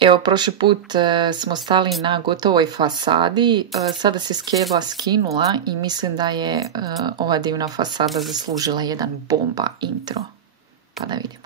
Evo, prošli put smo stali na gotovoj fasadi, sada se skela skinula i mislim da je ova divna fasada zaslužila jedan bomba intro. Pa da vidimo.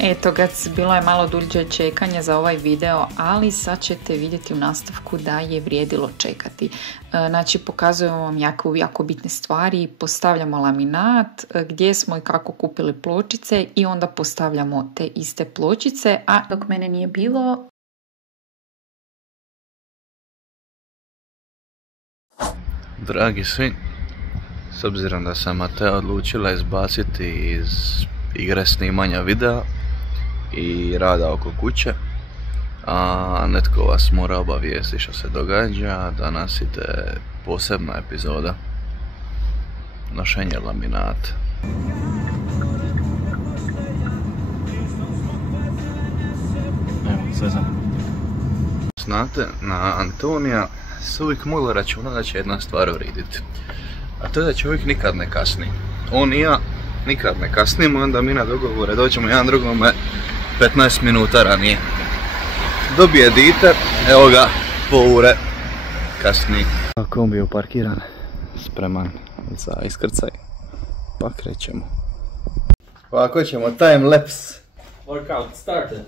Eto ga, bilo je malo dulje čekanje za ovaj video, ali sad ćete vidjeti u nastavku da je vrijedilo čekati. Znači, pokazujemo vam jako bitne stvari, postavljamo laminat, gdje smo i kako kupili pločice i onda postavljamo te iste pločice, a dok mene nije bilo... Dragi svi, s obzirom da sam Matea odlučila izbaciti iz igre snimanja videa i rada oko kuće, a netko vas mora obavijesti što se događa. Danas ide posebna epizoda, nošenje laminata. Evo, sve znam. Znate, na Antonija se uvijek moglo računati da će jedna stvar uriditi, a to je da čovjek nikad ne kasni. On i ja nikad ne kasnimo, onda mi na dogovore dođemo jedan drugome 15 minuta ranije. Dobije dite, evo ga, pol ure kasnije. Kombi je uparkiran, spreman za iskrcaj, pa krećemo. Ovako ćemo time lapse. Workout started.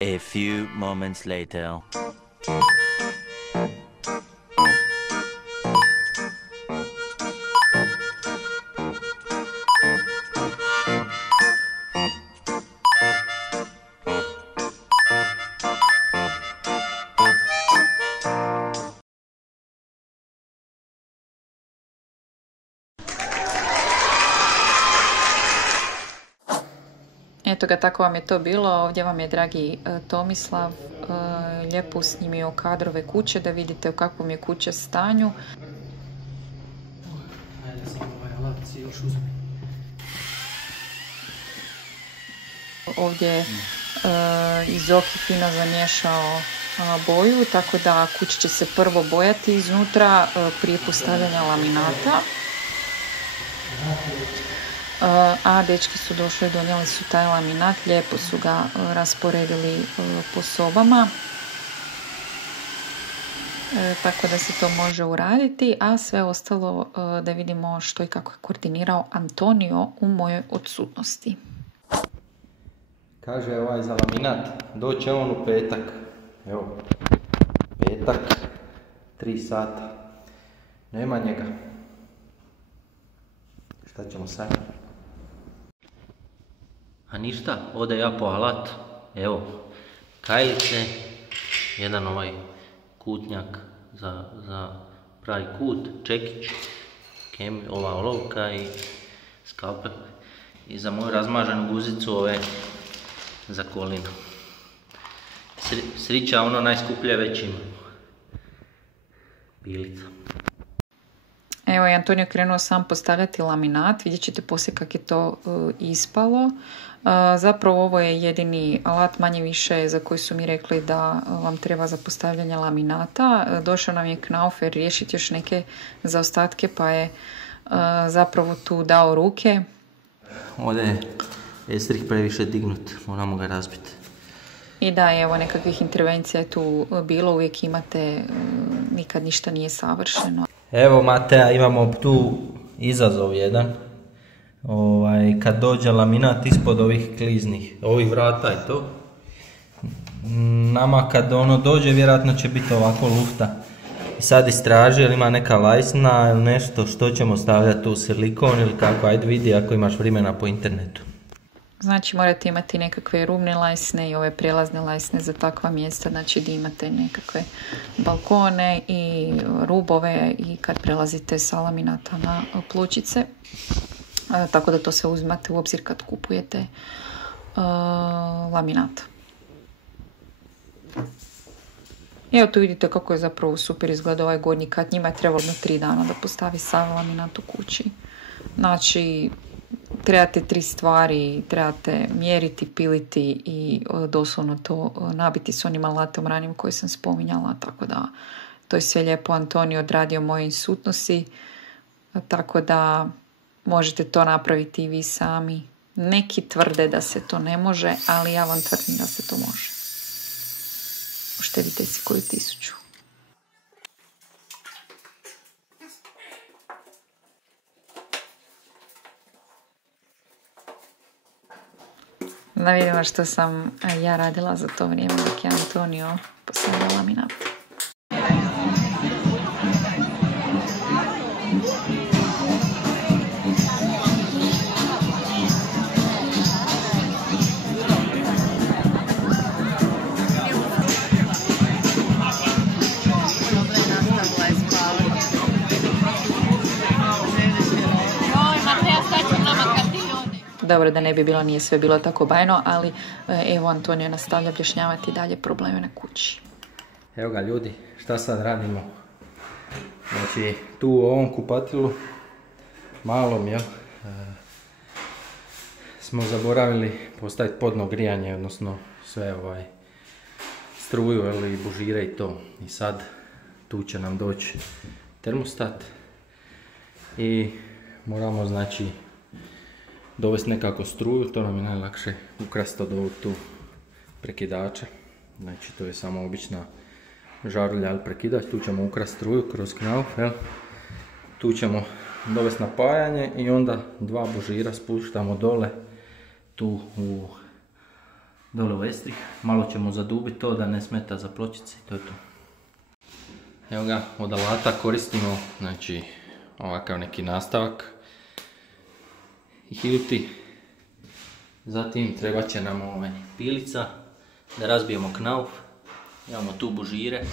A few moments later. Eto ga, tako vam je to bilo. Ovdje vam je dragi Tomislav lijepo snimio kadrove kuće da vidite u kakvom je kuća stanju. Ovdje je Zoki fino zamiješao boju, tako da kuća će se prvo bojati iznutra prije postavljanja laminata. A dečki su došli i donijeli su taj laminat, lijepo su ga rasporedili po sobama, tako da se to može uraditi, a sve ostalo da vidimo što i kako je koordinirao Antonio u mojoj odsutnosti. Kaže ovaj za laminat, doće on u petak. Evo, petak, 3 sata. Nema njega. Šta ćemo sad? A ništa, ode ja po alat. Evo, kajlice, jedan ovaj kutnjak za pravi kut, čekić, ova olovka i skalpel. I za moju razmaženu guzicu ove za kolinu. Srića ono najskuplje već ima. Pilica. Evo je Antonio krenuo sam postavljati laminat, vidjet ćete poslije kako je to ispalo. Zapravo ovo je jedini alat manje više za koji su mi rekli da vam treba za postavljanje laminata. Došao nam je Knaufer riješiti još neke zaostatke, pa je zapravo tu dao ruke. Ovdje je estrih previše dignut, moramo ga razbiti. I da, evo, nekakvih intervencija je tu bilo, uvijek imate, nikad ništa nije savršeno. Evo Mateja, imamo tu izazov jedan. Kad dođe laminat ispod ovih kliznih, ovih vrata i to, nama kad ono dođe vjerojatno će biti ovako lufta. I sad istraži ili ima neka lajsna ili nešto što ćemo stavljati tu, silikon ili kako, ajde vidi ako imaš vremena po internetu. Znači morate imati nekakve rubne lajsne i ove prijelazne lajsne za takva mjesta, znači da imate nekakve balkone i rubove i kad prelazite sa laminata na plučice. Tako da to sve uzmate u obzir kad kupujete laminat. Evo tu vidite kako je zapravo super izgleda ovaj gornji kat. Njima je trebalo 3 dana da postavi sav laminat u kući. Znači, trebate 3 stvari, trebate mjeriti, piliti i doslovno to nabiti s onim alatom ranim koje sam spominjala, tako da to je sve lijepo Antonio odradio moje insutnosti, tako da možete to napraviti i vi sami. Neki tvrde da se to ne može, ali ja vam tvrdim da se to može. Uštedite si koju 1000. Da vidimo što sam ja radila za to vrijeme dok je Antonio postavljao laminat. Dobro, da ne bi bilo, nije sve bilo tako bajno, ali evo Antonio nastavlja objašnjavati dalje probleme na kući. Evo ga ljudi, šta sad radimo? Znači, tu u ovom kupatilu, malom, jel, smo zaboravili postaviti podno grijanje, odnosno sve struju ili bužire i to. I sad tu će nam doći termostat i moramo, znači, dovesti nekako struju, to nam je najlakše ukrasti od ovog tu prekidača. Znači to je samo obična žarulja ili prekidač, tu ćemo ukrasti struju kroz knauf, jel? Tu ćemo dovesti napajanje i onda 2 bužira spuštamo dole, tu dole u estrih. Malo ćemo zadubiti to da ne smeta za pločice i to je to. Evo ga, od alata koristimo, znači, ovakav neki nastavak i hilti. Zatim treba će nam pilica da razbijemo knauf. Imamo tu bužire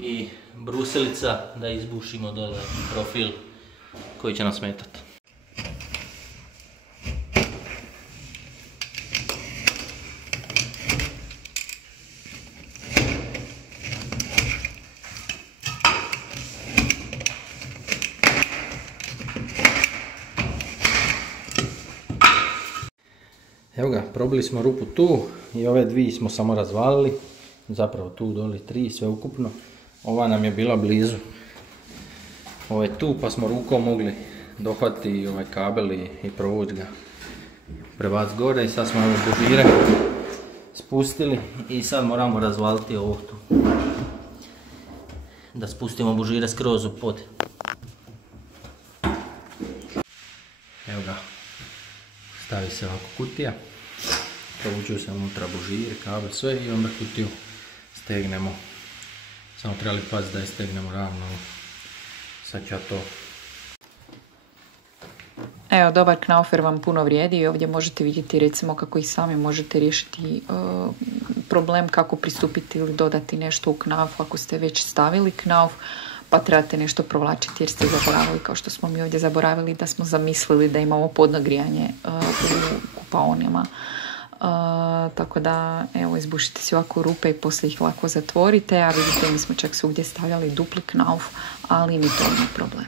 i brusilica da izbušimo dole profil koji će nam smetati. Evo ga, probili smo rupu tu i ove 2 smo samo razvalili, zapravo tu doli 3 sve ukupno. Ova nam je bila blizu, ovo je tu pa smo rukom mogli dohvatiti ovaj kabel i provući ga, prebaciti gore i sad smo ove bužire spustili i sad moramo razvaliti ovo tu. Da spustimo bužire skroz u pod. Evo ga. Stavi se ovako kutija, provučuju se unutra bužire, kabel, sve i onda kutiju stegnemo. Samo trebali paziti da je stegnemo ravno. Sad ću ja to. Evo, dobar knaufer vam puno vrijedi i ovdje možete vidjeti recimo kako i sami možete riješiti problem kako pristupiti ili dodati nešto u knaufu ako ste već stavili knauf. Pa trebate nešto provlačiti jer ste zaboravili, kao što smo mi ovdje zaboravili da smo zamislili da imamo podno grijanje u kupaonima. Tako da, evo, izbušite si ovako rupe i poslije ih lako zatvorite, a vidite mi smo čak svugdje stavljali dupli knauf, ali ni to nije problem.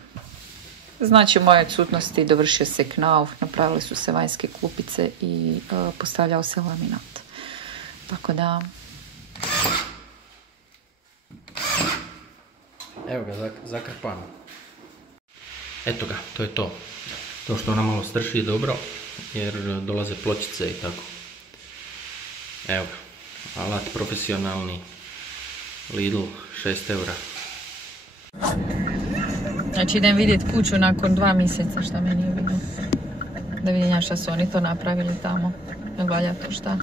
Znači, u mojoj odsutnosti dovršio se knauf, napravili su se vanjske klupice i postavljao se laminat. Tako da... Evo ga, zakrpano. Eto ga, to je to. To što ona malo strši je dobro, jer dolaze pločice i tako. Evo ga, Alat profesionalni, Lidl, 6 eura. Znači idem vidjeti kuću nakon 2 mjeseca, šta mi nije bilo. Da vidim ja šta su oni to napravili tamo. Ne valja to šta.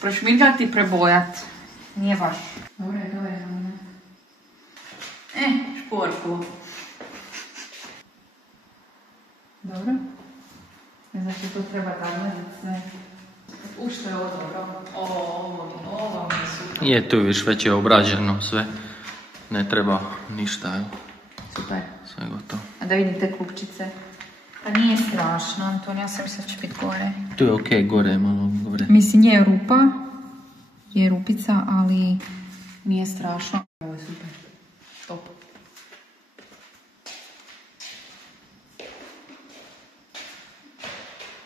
Prošmirgati i prebojat. Nije baš. Dobre. Šporku. Dobro. Ne znam što to treba razgledati sve. Što je ovo dobro? Ovo mi je super. Je, tu viš već je obrađeno sve. Ne treba ništa, evo. Super. Sve gotovo. A da vidim te klupčice. Pa nije strašno, Antonija, ja sam mislila da će biti gore. Tu je okej, gore je malo gore. Mislim, je rupa. Je rupica, ali nije strašno. Ovo je super. Top.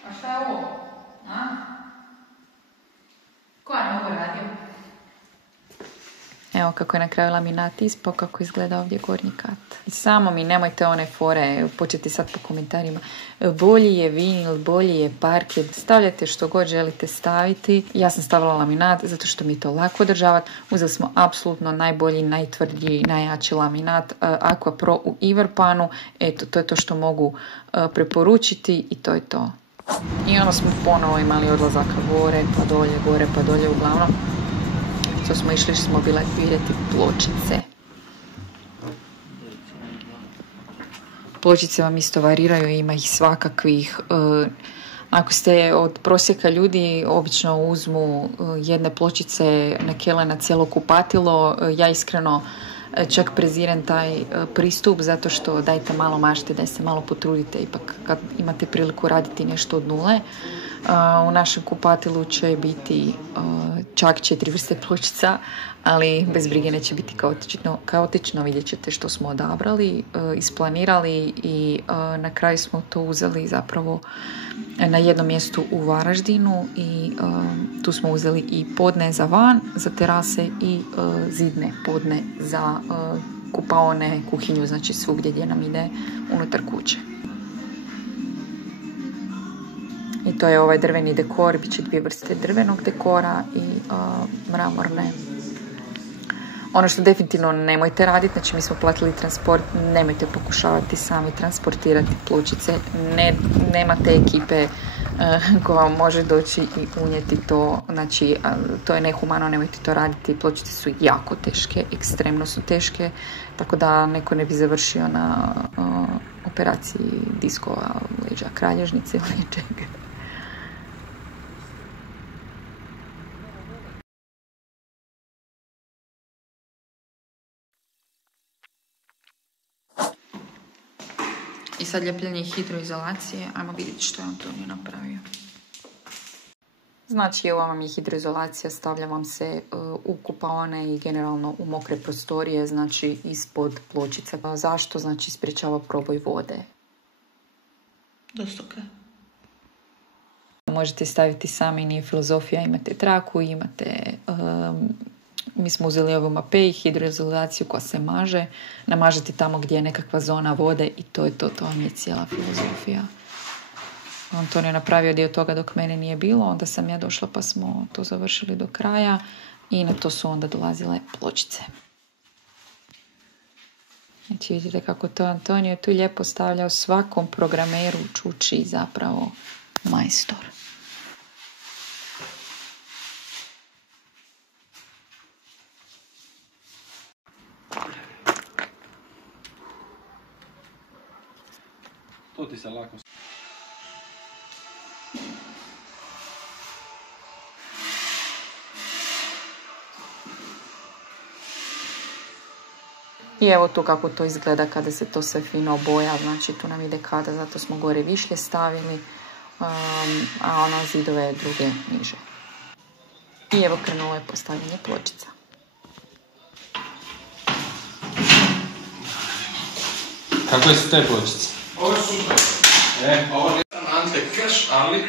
A šta je ovo? A? Ko je ovo radio? Evo kako je na kraju laminat ispao, kako izgleda ovdje gornji kat. I samo mi nemojte one fore početi sad po komentarima. Bolji je vinil, bolji je parket. Stavljajte što god želite staviti. Ja sam stavila laminat zato što mi je to lako održavati. Uzeli smo apsolutno najbolji, najtvrdiji, najjači laminat Aqua Pro u Iverpanu. Eto, to je to što mogu preporučiti i to je to. I onda smo ponovo imali odlazaka gore pa dolje, uglavnom. Što smo išli smo vidjeti pločice. Pločice vam isto variraju, ima ih svakakvih. Ako ste od prosjeka ljudi, obično uzmu jedne pločice nakele na cijelo kupatilo. Ja iskreno čak prezirem taj pristup zato što dajte malo mašte, daj se malo potrudite ipak kad imate priliku raditi nešto od nule. U našem kupatilu će biti čak 4 vrste pločica, ali bez brige neće biti kaotično. Vidjet ćete što smo odabrali, isplanirali i na kraju smo to uzeli zapravo na jednom mjestu u Varaždinu i tu smo uzeli i podne za van, za terase i zidne podne za kupaone, kuhinju, znači svugdje gdje nam ide unutar kuće. I to je ovaj drveni dekor, bit će 2 vrste drvenog dekora i mramorne. Ono što definitivno nemojte raditi, znači mi smo platili transport, nemojte pokušavati sami transportirati pločice, nema te ekipe koja može doći i unijeti to, znači to je nehumano, nemojte to raditi, pločice su jako teške, ekstremno su teške, tako da neko ne bi završio na operaciji diskova, leđa kralježnice ili čega. I sad ljepljenje hidroizolacije, ajmo vidjeti što je Antonio napravio. Znači, ovo vam je hidroizolacija, stavlja vam se u kupaone i generalno u mokre prostorije, znači ispod pločice. Zašto? Znači, sprječava proboj vode. Dosta ok. Možete staviti sami, nije filozofija, imate traku, imate... Mi smo uzeli ovu Mapei, hidroizolaciju koja se maže, namažete tamo gdje je nekakva zona vode i to je to vam je cijela filozofija. Antonio je napravio dio toga dok mene nije bilo, onda sam ja došla pa smo to završili do kraja i na to su onda dolazile pločice. Znači vidite kako to Antonio tu lijepo stavlja u svakom programeru, čuči zapravo majstor. To ti se lako... I evo tu kako to izgleda kada se to sve fino oboja, znači tu nam ide kada, zato smo gore višlje stavili, a ono zidove druge niže. I evo krenulo je postavljanje pločica. Kakve su te pločice? Ovo je super. Ovo nisam Ante Krš, ali...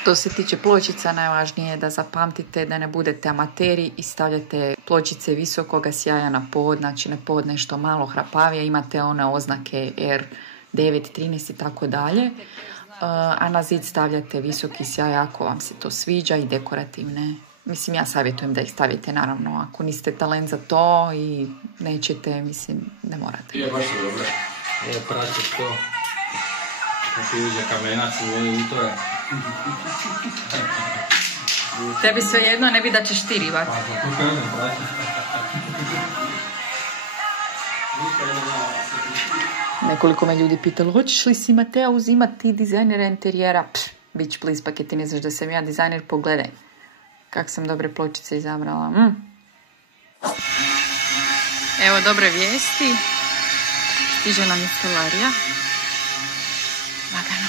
Što se tiče pločica, najvažnije je da zapamtite da ne budete amateri i stavljate pločice visokoga sjaja na pod, znači na pod nešto malo hrapavije, imate one oznake R9, 13 i tako dalje, a na zid stavljate visoki sjaj ako vam se to sviđa i dekorativne. Mislim, ja savjetujem da ih stavite, naravno, ako niste talent za to i nećete, mislim, ne morate. Je, baš je dobro. Evo, pratiš to. Kako uđe kamenac u ovoj utore. Tebi svejedno, ne bi da ćeš ti ribati. Pa, to kažem, pratiš. Nekoliko me ljudi pitalo, hoćeš li si Matea uzimati dizajnera interijera? Bitch, please, pa ti ne znaš da sam ja dizajner, pogledaj. Kak sam dobre pločice izabrala. Evo dobre vijesti. Stiže nam instalarija. Lagano.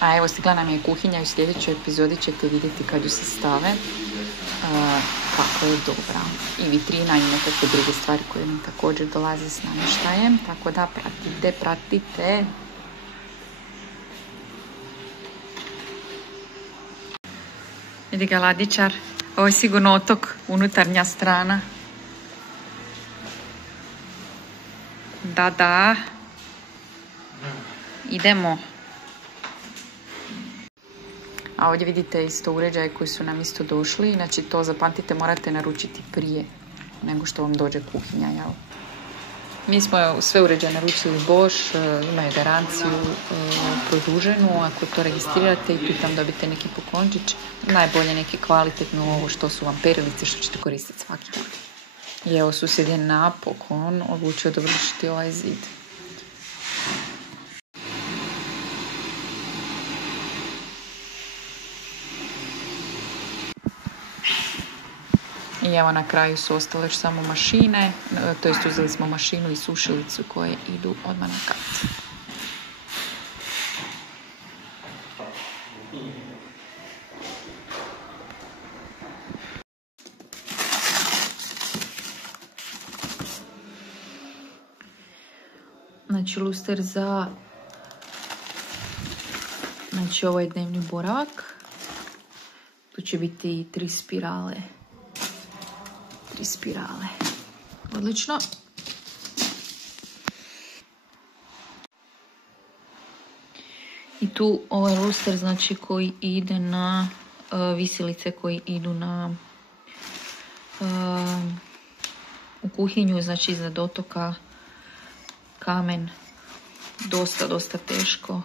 A evo stigla nam je kuhinja i u sljedećoj epizodi ćete vidjeti kad ju se stave kako je dobra. I vitrina i nekakve druge stvari koje mi također dolaze s namještajem. Tako da pratite. Vidi ga ladičar. Ovo je sigurno otok, unutarnja strana. Da. Idemo. A ovdje vidite isto uređaje koji su nam isto došli. Znači to zapamtite, morate naručiti prije nego što vam dođe kuhinja, jel? Mi smo sve uređaje naručili Bosch, imaju garanciju produženu. Ako to registrirate i tu tam dobite neki poklončić, najbolje neki kvalitetno ovo što su vam perilice što ćete koristiti svaki dan. I evo susjed je napokon odlučio dovršiti ovaj zid. I evo na kraju su ostale još samo mašine, to jest uzeli smo mašinu i sušilicu koje idu odmah na kat. Znači luster za... Znači ovo je dnevni boravak. Tu će biti 3 spirale. 3 spirale. Odlično. I tu ovaj luster znači koji ide na visilice koji idu na u kuhinju, znači iznad dotoka kamen dosta teško.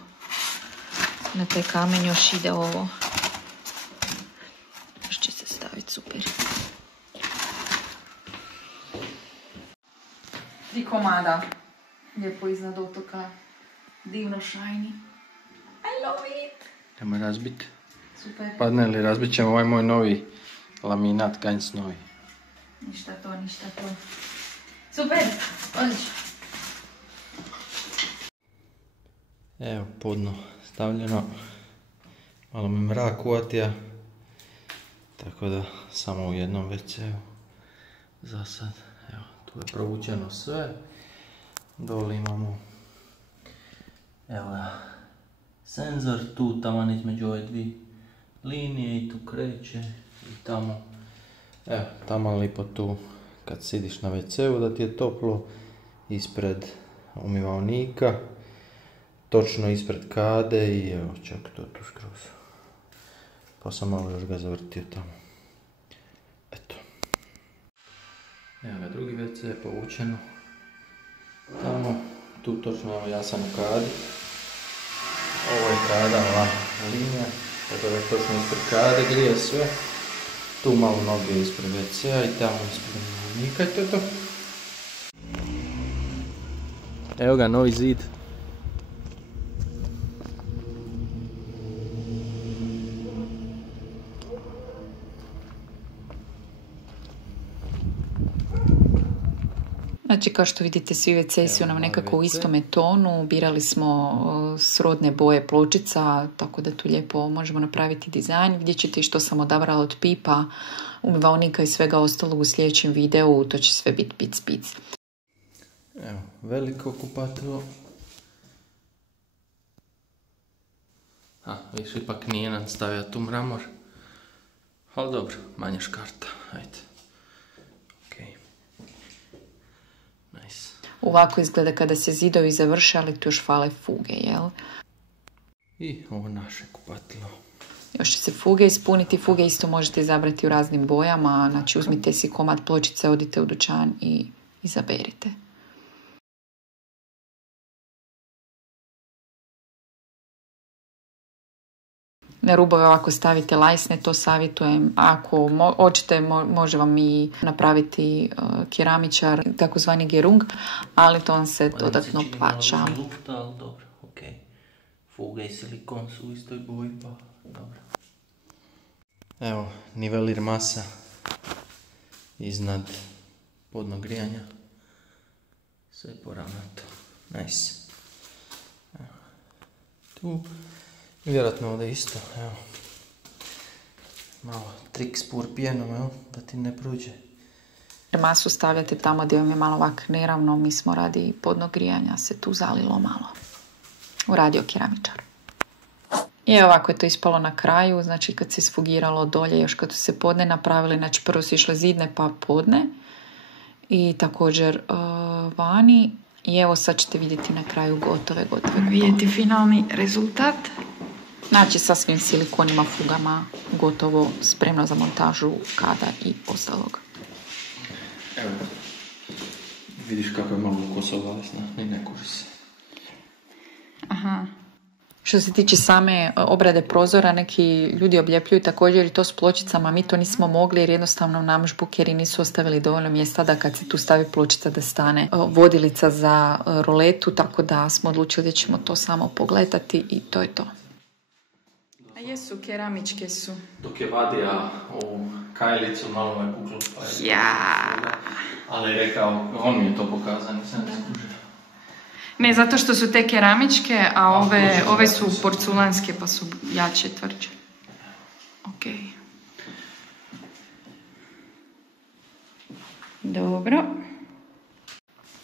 Na taj kamen još ide ovo. Još će se staviti super. 3 komada. Lijepo iznad otoka. Divno shiny. I love it. Idemo razbiti. Super. Padne li razbit ćemo ovaj moj novi laminat Ganj Snowy. Ništa to. Super. Odlično. Evo podno stavljeno. Malo me mrak uvatija. Tako da samo u jednom WC-u. Za sad. Evo, tu je provučeno sve. Dole imamo evo ga, senzor, tu taman između ove 2 linije i tu kreće i tamo, evo, taman lipo tu kad sidiš na WC-u da ti je toplo, ispred umivaonika, točno ispred kade i evo čak to tu skroz. Pa sam malo još ga zavrtio tamo. Eto. Evo ga, drugi WC je povučeno. Tamo, tu točno evo ja sam u kadi. Ovo je kada, ova linija, tako da je točno ispred kade, grije sve. Tu malo noge ispred WC-a i tamo ispred umivaonika i to je to. Evo ga, novi zid. Znači, kao što vidite, svi WC su nam nekako u istome tonu. Birali smo srodne boje pločica, tako da tu lijepo možemo napraviti dizajn. Vidjet ćete što sam odabrala od pipa, umivaonika i svega ostalog u sljedećem videu. To će sve biti pic. Evo, veliko kupatilo. Više ipak nije nam stavio tu mramor. Ali dobro, manje škarta. Ajde. Okej. Nice. Ovako izgleda kada se zidovi završe, ali tu još fale fuge, jel? I ovo naše kupatilo. Još će se fuge ispuniti. Fuge isto možete izabrati u raznim bojama. Znači, uzmite si komad pločice, odite u dućan i izaberite. Na rubove ovako stavite lajsne, to savjetujem. Ako hoćete, može vam i napraviti keramičar, takozvani gerung, ali to vam se dodatno plaća. Ali dobro, okej. Fuge i silikon su u istoj boji, pa dobro. Evo, nivelir masa iznad podnog grijanja. Sve poravnato. Nice. Evo. Tu vjerojatno ovdje isto, evo. Malo trik s purpijenom, evo, da ti ne prođe. Masu stavljate tamo gdje vam je malo ovak neravno, mi smo radi podnog grijanja se tu zalilo malo. Uradio keramičar. I ovako je to ispalo na kraju, znači kad se isfugiralo dolje, još kad su se podne napravili, znači prvo su išle zidne pa podne. I također vani. I evo sad ćete vidjeti na kraju gotove. Vidjeti finalni rezultat. Znači sa svim silikonima, fugama, gotovo, spremno za montažu kada i ostalog. Evo, vidiš kako je malo kosovalesna i ne kuži se. Aha. Što se tiče same obrade prozora, neki ljudi obljepljuju također i to s pločicama. Mi to nismo mogli jer jednostavno nam žbukeri nisu ostavili dovoljno mjesta da kad se tu stavi pločica da stane vodilica za roletu, tako da smo odlučili da ćemo to samo pogledati i to je to. A jesu, keramičke su. Dok je vadio ovu kajlicu, malo me puklo. Ali je rekao, on mi je to pokazao, nisam skužio. Ne, zato što su te keramičke, a ove su porculanske pa su jače, tvrđe. Ok. Dobro.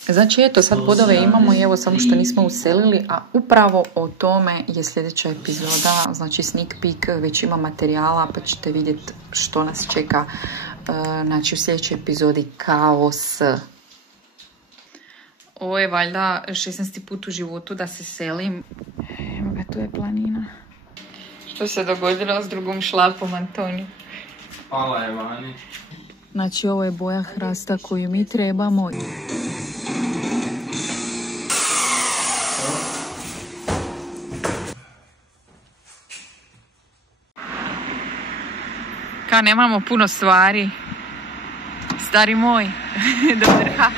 Znači, eto, sad podove imamo i evo samo što nismo uselili, a upravo o tome je sljedeća epizoda, znači sneak peek, već ima materijala pa ćete vidjeti što nas čeka, znači u sljedećoj epizodi kaos. Ovo je valjda 16. put u životu da se selim. Evo ga, tu je planina. Što se dogodilo s drugom šlapom, Antoniju? Pala je vani. Znači, ovo je boja hrasta koju mi trebamo. Ka nemamo puno stvari. Stari moj. Dobar, ha.